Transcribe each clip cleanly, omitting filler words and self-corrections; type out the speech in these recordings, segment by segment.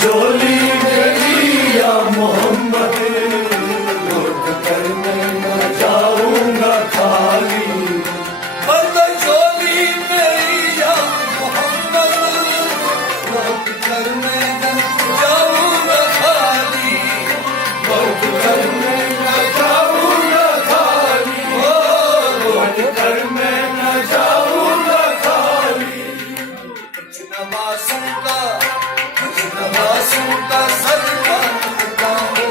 झोली मेरी या मोहम्मद, लौट कर मैं न जाऊंगा खाली। बंद झोली मेरी या मोहम्मद, लौट कर मैं न जाऊंगा खाली। लौट कर मैं न जाऊंगा खाली, लौट कर मैं न जाऊंगा खाली। कुछ नवासों का सरकार का हो,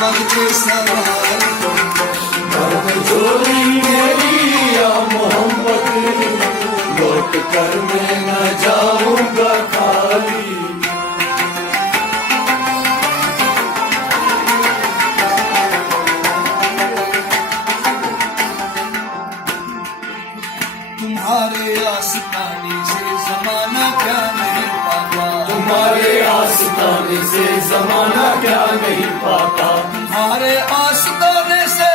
मर्द सवाल बंद झोली मेरी या मोहम्मद, लौट कर मैं न जाऊंगा खाली। तुम्हारे आस्ताने से जमाना क्या नहीं पाता, तुम्हारे आस्ताने से जमाना क्या नहीं पाता। तुम्हारे आस्ताने से,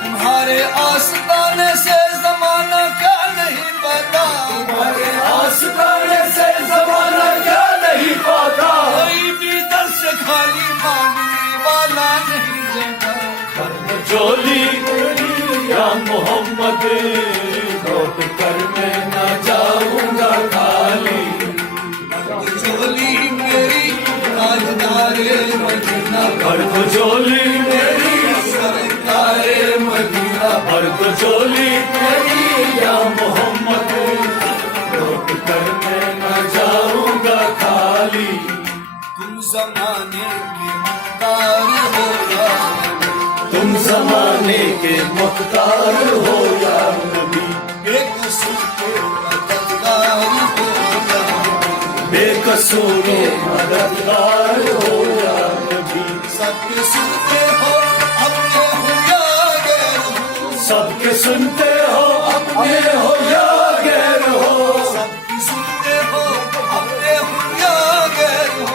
तुम्हारे आस्ताने से जमाना क्या नहीं पाता। तुम्हारे आस्ताने से जमाना क्या नहीं पाता। कोई भी दर से खाली मांगने वाला नहीं जाता। झोली मेरी या मोहम्मद, लौट कर मैं न जाऊंगा खाली। झोली मेरी राजदारे मदीना, भर दो झोली मेरी सरकारे मदीना। भर दो झोली मेरी या मोहम्मद, लौट कर मैं न जाऊंगा खाली। तुम जमाने के मुख्तार हो या नबी, तुम जमाने के मुख्तार हो या नबी। बेकसूर के मददगार हो या नबी, बेकसूर मददगार हो या नबी। सबके सुनते हो अपने हो या गैर हो, सबके सुनते हो अपने हो या गैर हो। सबके सुनते हो अपने हो या गैर हो।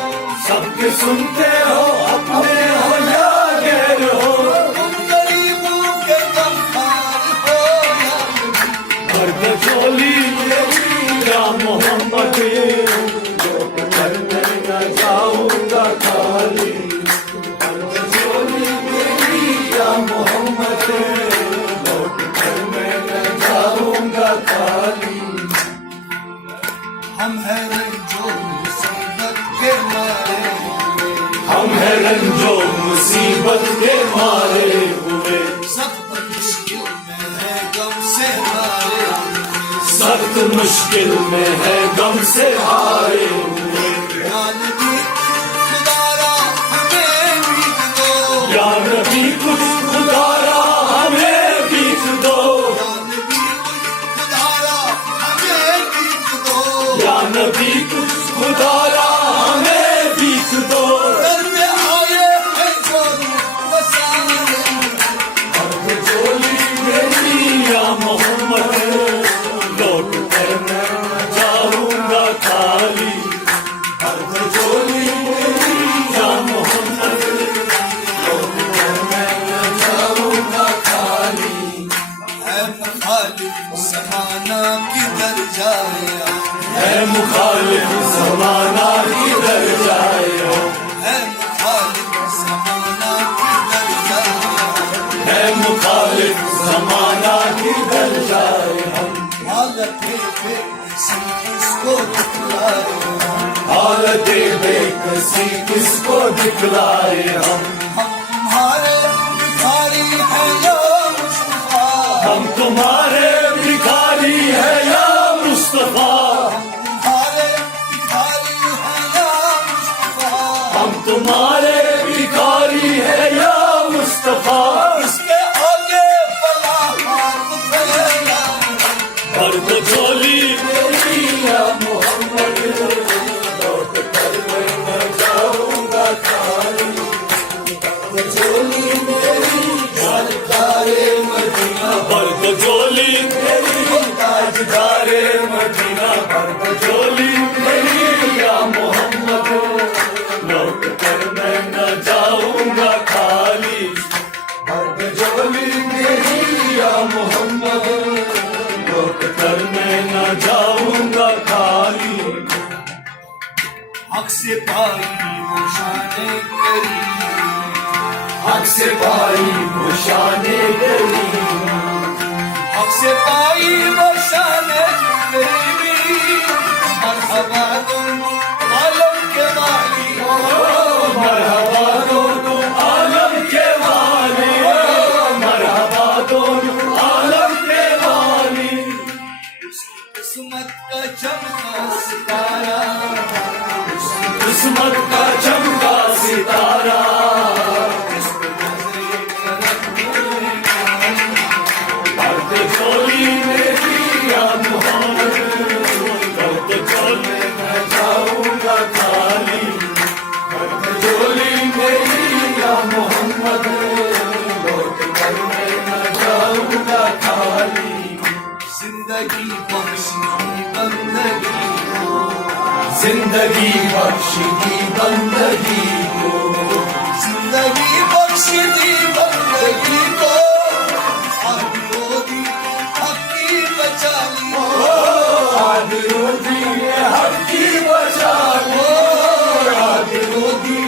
सबके सुनते हो अपने हो या गैर हो। तुम गरीबों के गमखार हो या नबी, मर्द झोली मेरी या मोहम्मद, लौट कर मैं न जाऊंगा खाली। मर्द झोली मेरी या मोहम्मद, लौट कर मैं न जाऊंगा खाली। हम हैं रंजो मुसीबत के मारे हुए, हम हैं रंजो मुसीबत के मारे हुए। सख्त मुश्किल में है गम से हारे हुए। सख्त मुश्किल में है गम से हारे हुए। या नबी खुदारा हमें भीख दो, या नबी कुछ खुदारा हमें भीख दो। या नबी खुदारा हमें भीख दो। या नबी कुछ खुदारा हमें भीख दो। दर में आए हैं जो वसाले, मर्द झोली मेरी या मोहम्मद, लौट कर मैं न जाऊंगा खाली। मर्द झोली मेरी या मोहम्मद, लौट कर मैं न जाऊंगा खाली। है मुखालिफ ज़माना किधर जाए, है मुखालिफ ज़माना किधर जाए हो। है मुखालिफ ज़माना किधर जाए। है मुखालिफ ज़माना किधर जाए हम। हालत बेकसी किसको दिखलाए हम, हालत बेकसी किसको दिखलाए हम। हम तुम्हारे भिखारी हैं या मुस्तफा। हम तुम्हारे भिखारी है या मुस्तफा, तुम्हारे भिखारी हैं या मुस्तफा, हम तुम्हारे भिखारी है या मुस्तफा। इसके आगे बड़ा हाथ फैला, भर दो झोली मेरी या मोहम्मद, लौट कर मैं न जाऊंगा खाली। झोली मेरी ताजदारे मदीना, भर दो झोली मेरी ताजदारे मदीना, भर दो झोली मेरी या मोहम्मद, लौट कर मैं न जाऊंगा खाली। भर दो झोली मेरी या मोहम्मद, लौट कर मैं न जाऊंगा खाली। हक से पाई वो शाने करी, हक से पाई वो शाने गरी, हक से पाई वो शाने करी। मरहबा दोनों आलम के वाली, मरहबा दोनों आलम के वाली, मरहबा दोनों आलम के वाली। किस्मत का चमका सितारा, किस्मत का चमका सितारा, भर दो झोली मेरी या मोहम्मद, लौट कर मैं न जाऊंगा खाली। भर दो झोली मेरी या मोहम्मद, लौट कर मैं न जाऊंगा खाली। जिंदगी बख्शी बंदगी को, जिंदगी बख्शी की बंदगी को, जिंदगी बख्शी दी बंदगी को। आदियो दी हकी बचा ली, आदियो दी हक की बचा ली, आदियो दी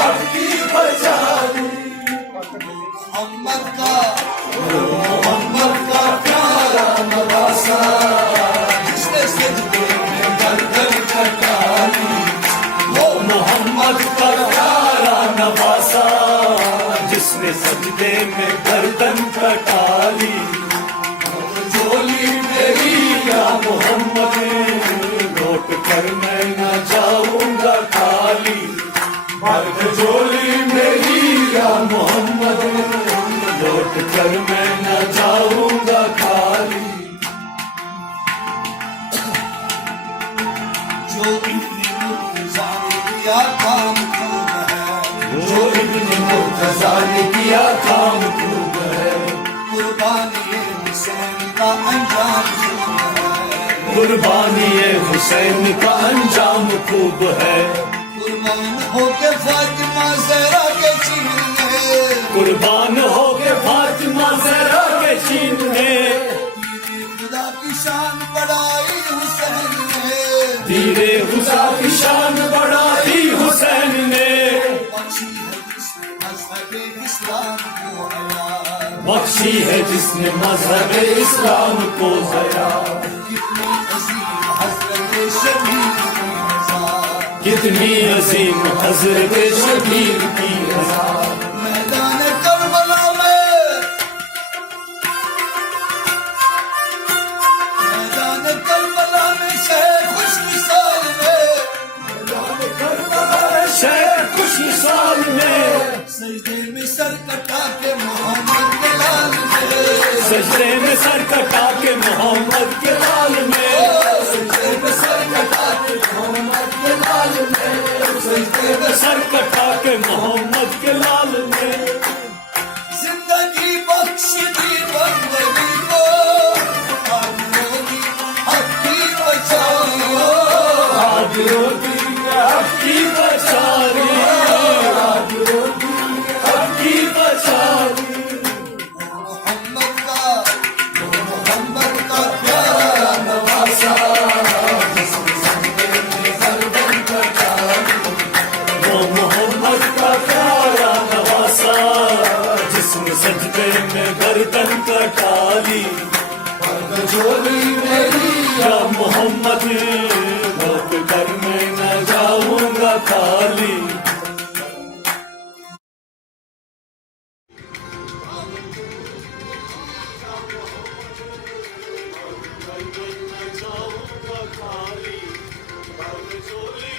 हक की बचा ली। मोहम्मद का मोहम्मद का प्यारा नवासा, जिसने सजदे में गर्दन कटा ली। वो मोहम्मद का प्यारा नवासा, जिसने सजदे में गर्दन कटा ली। झोली मेरी या मोहम्मद, लौट कर मैं न जाऊंगा खाली। भर दो झोली मेरी या मोहम्मद, लौट कर मैं न जाऊंगा खाली। जो इतने मुर्तजा ने किया काम खूब है, जो इब्ने मुर्तजा ने किया काम खूब है, कुर्बानी हुसैन का अंजाम खूब है, कुर्बानी हुसैन का अंजाम खूब है। कुर्बान होके फातिमा ज़हरा के चीने, कुर्बान हो के फातिमा ज़हरा के छीनने, खुदा की शान बढ़ाई हुसैन ने, तीरे खुदा की शान बढ़ाई हुसैन ने। बख्शी है जिसने मज़हब इस्लाम को हया, बख्शी है जिसने मजहब इस्लाम को ज़रा। कितनी अजीम हज़रत शबीर की रज़ा, कितनी अजीम हजरत शबीर की रज़ा। मैदान करबला में, मैदान करबला में शहर खुशमिसाल में, शहर खुश मिसाल में, सजदे में सर कटा के मोहम्मद के लाल में, सजदे में सर कटा के मोहम्मद के लाल में, सजदे में सर कटा के मोहम्मद के लाल में, सजदे में सर कटा के मोहम्मद के लाल में। जिंदगी बख्श दी बंदगी को, आदियों की हकी बचाई हो, आदियों की हकी बचारी, आदियों की हकी बचारी। मोहम्मद का प्यारा नवासा, जिसने सजदे में गर्दन कटा ली। वो मोहम्मद का प्यारा मैं न जाऊंगा खाली, भर झोली